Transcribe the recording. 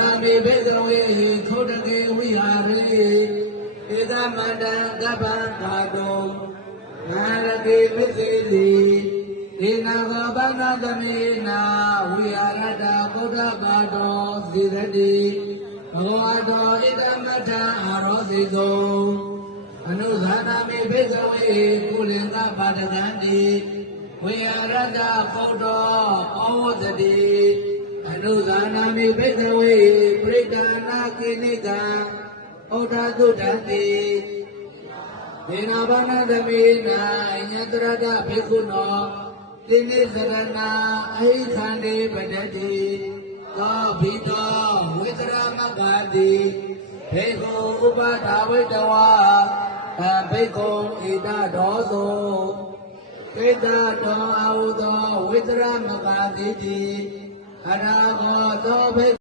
နာမိဘေကဝေသုတကေဝိဟာရေဧကမန္တံကပ္ပံကာတုံနာရကေမစ္စေတိဒေနာဂဗန္နသမေနာဝိဟာရတဗုဒ္ဓဘာတောဇိရတိဘဂဝတောဣဒမထအာရောစိသောအနုဇာနာမိဘေကဝေကုလင်္ကပါဒကံတိဝိဟာရတဗုဒ္ဓဩဝတတိအနုဇာနာမိဘေကဝေပရိဒါနာကိနိကံဩဒသုတံတိဒေနာဘာနာသမေနာညတရတဘေကုနောတိနိသရဏအဟိခန္တိပတတိသောဘိတောဝိတရမဂ္ဂတိဘေကုဥပဒါဝိတဝါဘေကုဣဒဒောသောဣဒတောအာဟုသောဝိတရမဂ္ဂတိအရာဂောသောဘေ